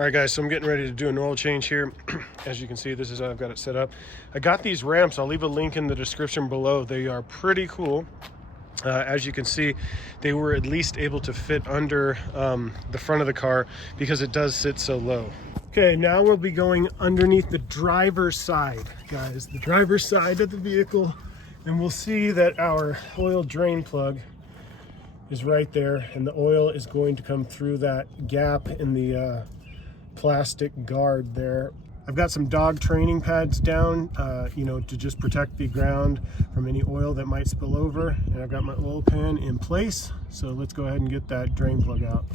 All right, guys, so I'm getting ready to do an oil change here. As you can see, this is how I've got it set up. I got these ramps. I'll leave a link in the description below. They are pretty cool. As you can see, they were at least able to fit under the front of the car because it does sit so low. Okay, now we'll be going underneath the driver's side, guys, the driver's side of the vehicle, and we'll see that our oil drain plug is right there, and the oil is going to come through that gap in the plastic guard there. I've got some dog training pads down, to just protect the ground from any oil that might spill over. And I've got my oil pan in place. So let's go ahead and get that drain plug out.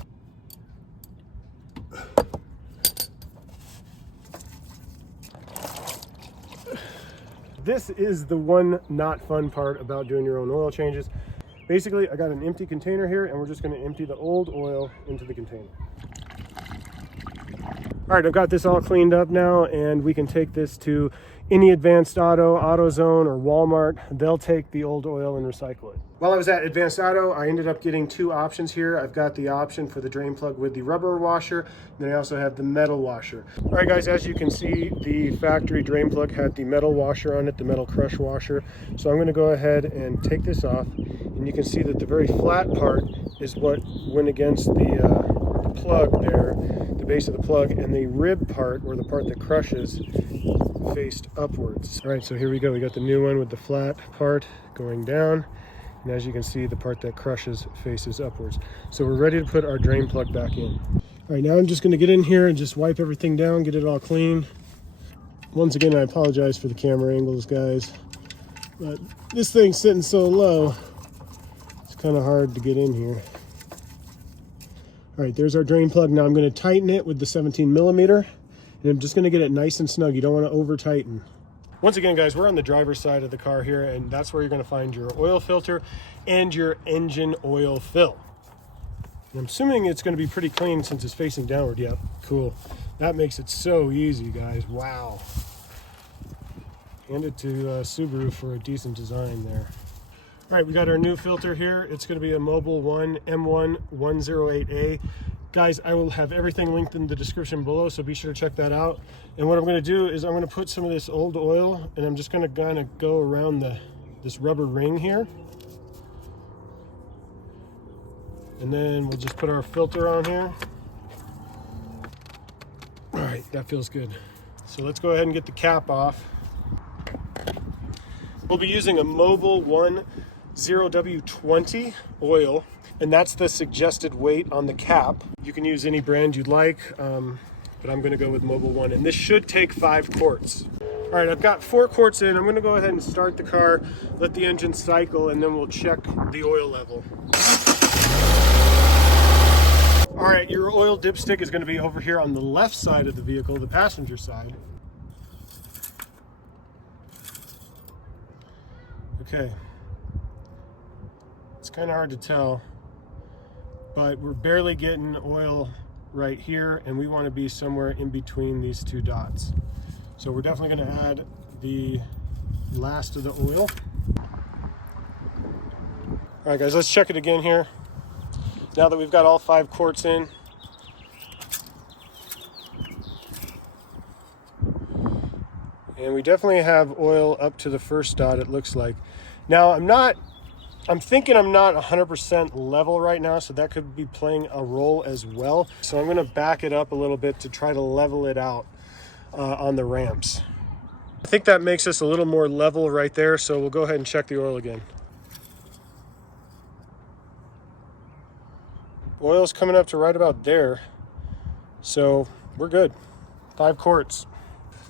This is the one not fun part about doing your own oil changes. Basically, I got an empty container here, and we're just going to empty the old oil into the container. All right, I've got this all cleaned up now, and we can take this to any Advanced Auto, AutoZone, or Walmart. They'll take the old oil and recycle it. While I was at Advanced Auto, I ended up getting two options here. I've got the option for the drain plug with the rubber washer, and then I also have the metal washer. All right, guys, as you can see, the factory drain plug had the metal washer on it, the metal crush washer. So I'm going to go ahead and take this off, and you can see that the very flat part is what went against the plug there, the base of the plug, and the rib part, or the part that crushes, faced upwards. All right, so here we go. We got the new one with the flat part going down, and as you can see, the part that crushes faces upwards. So we're ready to put our drain plug back in. All right, now I'm just going to get in here and just wipe everything down, get it all clean. Once again, I apologize for the camera angles, guys, but this thing's sitting so low, it's kind of hard to get in here. All right, there's our drain plug. Now I'm going to tighten it with the 17 millimeter, and I'm just going to get it nice and snug. You don't want to over tighten. Once again, guys, we're on the driver's side of the car here, and that's where you're going to find your oil filter and your engine oil fill. And I'm assuming it's going to be pretty clean since it's facing downward. Yep, cool. That makes it so easy, guys. Wow. Hand it to Subaru for a decent design there. All right, we got our new filter here. It's going to be a Mobil 1 M1-108A. Guys, I will have everything linked in the description below, so be sure to check that out. And what I'm going to do is I'm going to put some of this old oil, and I'm just going to kind of go around this rubber ring here. And then we'll just put our filter on here. All right, that feels good. So let's go ahead and get the cap off. We'll be using a Mobil 1 0W20 oil, and that's the suggested weight on the cap. You can use any brand you'd like, but I'm going to go with Mobil 1, and this should take 5 quarts. All right, I've got 4 quarts in. I'm going to go ahead and start the car, let the engine cycle, and then we'll check the oil level. All right, your oil dipstick is going to be over here on the left side of the vehicle, the passenger side. Okay. It's kind of hard to tell, but we're barely getting oil right here, and we want to be somewhere in between these two dots. So we're definitely going to add the last of the oil. All right, guys, let's check it again here. Now that we've got all 5 quarts in. And we definitely have oil up to the first dot, it looks like. Now, I'm thinking I'm not 100% level right now, so that could be playing a role as well. So I'm going to back it up a little bit to try to level it out on the ramps. I think that makes us a little more level right there, so we'll go ahead and check the oil again. Oil's coming up to right about there, so we're good. 5 quarts.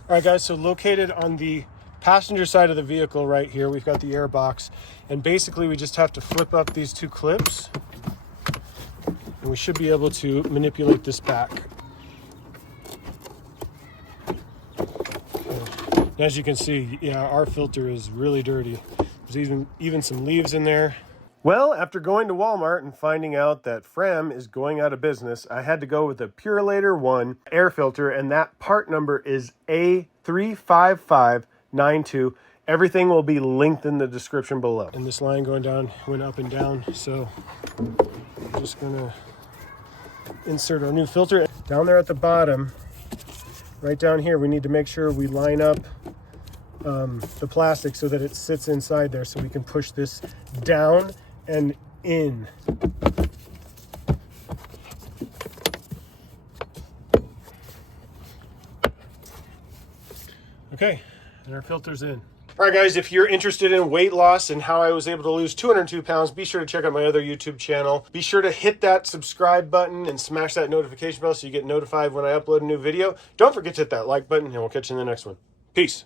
All right, guys, so located on the passenger side of the vehicle right here, we've got the air box, and basically we just have to flip up these 2 clips, and we should be able to manipulate this back. And as you can see, yeah, our filter is really dirty. There's even some leaves in there. Well, after going to Walmart and finding out that Frem is going out of business, I had to go with a Purolator 1 air filter, and that part number is A35592. Everything will be linked in the description below. And this line going down went up and down, so I'm just gonna insert our new filter. Down there at the bottom, right down here, we need to make sure we line up the plastic so that it sits inside there, so we can push this down and in. Okay, and our filter's in. All right, guys, if you're interested in weight loss and how I was able to lose 202 pounds, be sure to check out my other YouTube channel. Be sure to hit that subscribe button and smash that notification bell so you get notified when I upload a new video. Don't forget to hit that like button, and we'll catch you in the next one. Peace.